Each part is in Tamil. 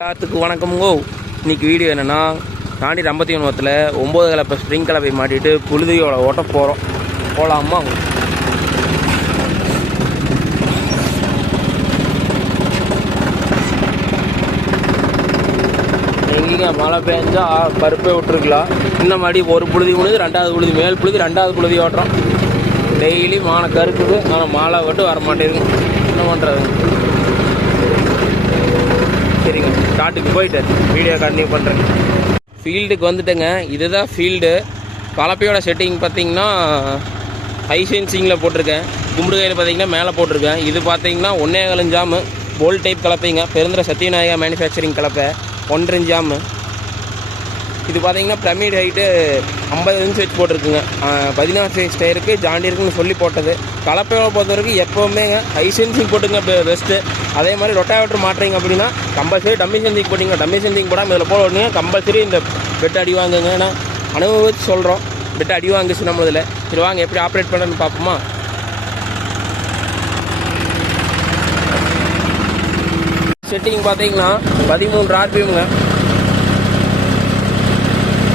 எல்லாத்துக்கு வணக்கமுங்கோ. இன்னைக்கு வீடியோ என்னென்னா, தாண்டி 51 9 கலப்பை ஸ்ப்ரிங் கலப்பை மாட்டிட்டு புழுதியோட ஓட்ட போகிறோம். போகலாமா? எங்கேங்க மழை பெஞ்சா பருப்பே விட்டுருக்கலாம். இந்த மாதிரி ஒரு புழுதி புழுதி, ரெண்டாவது புழுதி, மேல் புழுதி, ரெண்டாவது புழுதி ஓட்டுறோம். டெய்லி மான கருக்குது, ஆனால் மழை விட்டு வர மாட்டேங்குது. என்ன பண்ணுறது? சரிங்க, ஸ்டார்ட்டுக்கு போயிட்டு வீடியோ கண்டினியூ பண்ணுறேன். ஃபீல்டுக்கு வந்துட்டேங்க. இதுதான் ஃபீல்டு. கலப்பையோட செட்டிங் பார்த்தீங்கன்னா ஹை சென்சிங்கில் போட்டிருக்கேன். கும்பிடு கையில் பார்த்தீங்கன்னா மேலே போட்டிருக்கேன். இது பார்த்தீங்கன்னா 1.25 ஜாமு போல் டைப் கலப்பைங்க. பெருந்திர சத்யநாயகா மேனுஃபேக்சரிங் கலப்பை 1.5 ஜாமு. இது பார்த்தீங்கன்னா பிரமிட் ஹைட்டு 50 இன்ச் வச்சு போட்டிருக்குங்க. 16 சைஸ் டயருக்கு ஜாண்டிருக்குன்னு சொல்லி போட்டது. கலப்பையோட பொறுத்த வரைக்கும் எப்போவுமே ஹை சென்சிங் போட்டுங்க பெஸ்ட்டு. அதே மாதிரி ரொட்டாவேட்டர் மாட்டுறீங்க அப்படின்னா கம்பல்சரி டம்மி சென்சிங் போட்டிங்க. டம்மி சென்சிங் போடாமல் இதில் போட விடுங்க. கம்பல்சரி இந்த பெட் அடி வாங்குங்க. ஏன்னா அனுபவிச்சு சொல்கிறோம், பெட் அடி வாங்குச்சு நம்ம இதில். சரி வாங்க, எப்படி ஆப்ரேட் பண்ணுறதுன்னு பார்ப்போமா? செட்டிங் பார்த்தீங்கன்னா 13 ஆர்பிஎம்ங்க.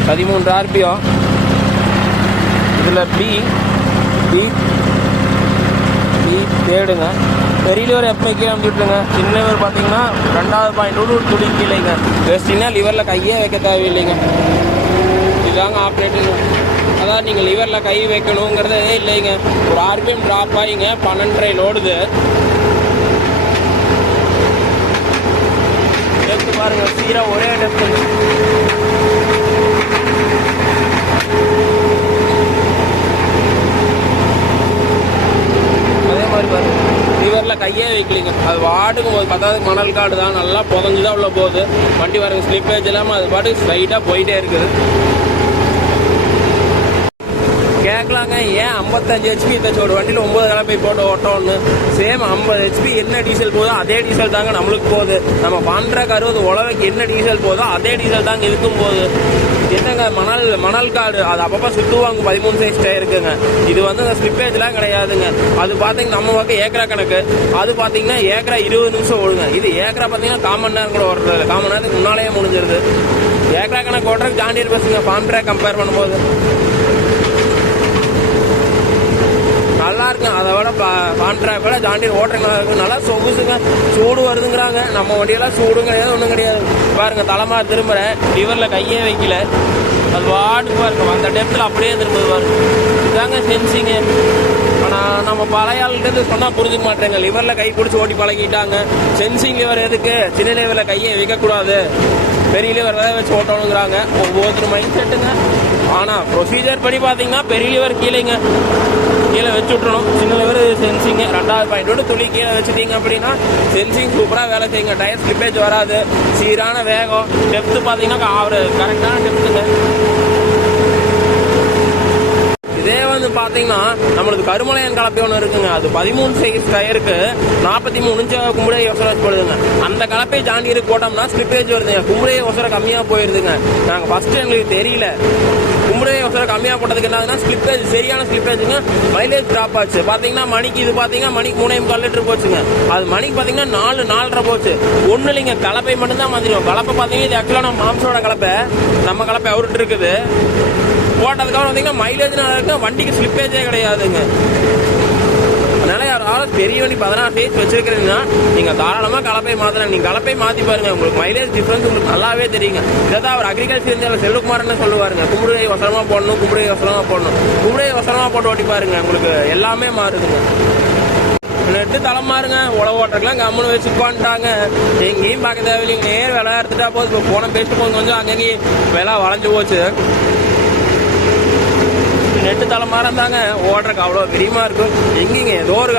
13 ஆர்பிஎம். இதில் பி தேடுங்க. பெரிய லிவர் எப்போ கீழே வந்துட்டுருங்க. சின்ன லிவர் பார்த்தீங்கன்னா 2வது பாயிண்ட் துளி கீழேங்க. பெஸ்ட்டிங்கன்னா லிவரில் கையே வைக்க தேவையில்லைங்க. இதுதாங்க ஆப்ரேட்டிங். அதாவது நீங்கள் லிவரில் கை வைக்கணுங்கிறதே இல்லைங்க. ஒரு ஆர்பிஎம் ட்ராப் ஆகிங்க 12.5 லோடுது. டெப்த்து பாருங்கள், சீராக ஒரே டெப்த்து. லிவரில் கையே வைக்கலிங்க. அது வாட்டுக்கும் போது 10வது மணல் காடு தான், நல்லா புதஞ்சு தான் உள்ள போகுது. வண்டி பாருங்க, ஸ்லிப்பேஜ் இல்லாமல் அது பாட்டுக்கு ஸ்ட்ரைட்டாக போயிட்டே இருக்குது. கேட்கலாங்க, ஏன் 55 ஹெச்பி தச்சு ஒரு வண்டியில் 9 கலப்பை போட்டு ஓட்டோன்னு? சேம் 50 ஹெச்பி என்ன டீசல் போதோ அதே டீசல் தாங்க நம்மளுக்கு போகுது. நம்ம பாண்ட்ராக் 60 உழவைக்கு என்ன டீசல் போதோ அதே டீசல் தாங்க இருக்கும் போது. என்னங்க மணல் காடு, அது அப்பப்போ சுற்றுவாங்க. 13 சைஸ் டயருக்குங்க. இது வந்து அந்த ஸ்லிப்பேஜ்லாம் கிடையாதுங்க. அது பார்த்தீங்கன்னா நம்ம பக்கம் ஏக்கரா கணக்கு. அது பார்த்தீங்கன்னா ஏக்கரா 20 நிமிஷம் ஓடுங்க. இது ஏக்கரா பார்த்தீங்கன்னா 1/4 மணி நேரம் கூட ஓடுறது. 1/4 மணி நேரத்துக்கு முன்னாலேயே முடிஞ்சிருது. ஏக்கரா கணக்கு ஓட்டுறதுக்கு ஜாண்டியர் பஸ்ஸுங்க பாண்ட்ராக் கம்பேர் பண்ணும்போது நல்லா இருக்குங்க. அதை விட பாண்ட்ராக் விட ஜாண்டியர் ஓட்டுறதுக்கு நல்லா இருக்கு. நல்லா சொகுசுங்க. சூடு வருதுங்கிறாங்க. நம்ம வண்டியெல்லாம் சூடும் கிடையாது, ஒன்றும் கிடையாது. பாருங்க, தலைமா திரும்புகிறேன், லிவரில் கையே வைக்கல. அது வாட்டுக்கு பாருங்க, அந்த டெப்த்தில் அப்படியே திரும்புது பாருங்க. இதாங்க சென்சிங்க. ஆனால் நம்ம பழைய ஆளுகிட்ட சொன்னால் புரிஞ்சுக்க மாட்டேங்க. லிவரில் கை பிடிச்சி ஓட்டி பழகிட்டாங்க. சென்சிங் லிவர் எதுக்கு? சின்ன லிவரில் கையை வைக்கக்கூடாது, பெரிய லிவர் தான் வச்சு ஓட்டணுங்கிறாங்க. ஒவ்வொருத்தர் மைண்ட் செட்டுங்க. ஆனால் ப்ரொசீஜர் படி பார்த்தீங்கன்னா பெரிய லிவர் கீழேங்க, கீழே வச்சு விட்டுறணும். சின்ன லிவர் சென்சிங் 2வது பாயிண்டோட துளி கீழே வச்சுட்டீங்க அப்படின்னா சென்சிங் சூப்பராக வேலை செய்யுங்க. டயர் ஸ்லிப்பேஜ் வராது, சீரான வேகம். டெப்த்து பார்த்தீங்கன்னா அவர் கரெக்டான டெப்த்துங்க. இதே வந்து பார்த்தீங்கன்னா நம்மளுக்கு கருமலையன் கலப்பை ஒன்று இருக்குங்க. அது 13 சைஸ் டயருக்கு 43 இன்ச்சு கும்புடைய யோசனை போடுதுங்க. அந்த கலப்பை ஜாண்டியருக்கு போட்டோம்னா ஸ்லிப்பேஜ் வருதுங்க. கும்புடைய யோசனை கம்மியாக போயிருதுங்க. நாங்கள் ஃபர்ஸ்ட் எங்களுக்கு தெரியல. கும்புடைய யோசனை கம்மியாக போட்டதுக்கு என்னதுன்னா ஸ்லிப்பேஜ், சரியான ஸ்லிப்பேஜுங்க. மைலேஜ் ட்ராப் ஆச்சு. பார்த்தீங்கன்னா மணிக்கு இது பார்த்தீங்கன்னா மணிக்கு 3.25 லிட்டர் போச்சுங்க. அது மணிக்கு பார்த்தீங்கன்னா 4.5 போச்சு. ஒன்றும் இல்லைங்க, கலப்பை மட்டும்தான் மாற்றிடும். கலப்பை பார்த்தீங்கன்னா இது ஆக்சுவலாக நம்ம மாம்சோட கலப்பை, நம்ம கலப்பை அவர்கிட்ட இருக்குது. போட்டதுக்கப்புறம் பார்த்தீங்கன்னா மைலேஜ் நல்லா இருக்கு, வண்டிக்கு ஸ்லிப்பேஜே கிடையாதுங்க. அதனால யாராவது பெரிய வண்டி 16 சைஸ் வச்சிருக்கிறீங்கன்னா நீங்கள் தாராளமாக கலப்பை மாற்றலாம். நீங்கள் கலப்பை மாற்றி பாருங்க, உங்களுக்கு மைலேஜ் டிஃபரன்ஸ் உங்களுக்கு நல்லாவே தெரியுங்க. இதை தான் அவர் அக்ரிகல்ச்சர் இந்தியாவில் செல்வகுமார்னு சொல்லுவாருங்க. கும்பிடுகை வசனமாக போடணும், கும்பிடுகை வசனமாக போடணும். கும்பிடுகை வசனமாக போட்டு ஓட்டி பாருங்க, உங்களுக்கு எல்லாமே மாறுதுங்க. நெட்டு தலைமாருங்க. உழவு ஓட்டுறதுலாம் கம்முன்னு வச்சு உட்காந்துட்டாங்க. எங்கேயும் பார்க்க தேவையில்லைங்க. விலை எடுத்துட்டா போது. இப்போ போன பேசிட்டு போது கொஞ்சம் அங்கேயும் விலை வளைஞ்சு போச்சு. நெட்டு தலைமாரம் தாங்க ஓடுறதுக்கு அவ்வளோ பிரியமா இருக்கும். எங்கேங்க ஏதோ ஒரு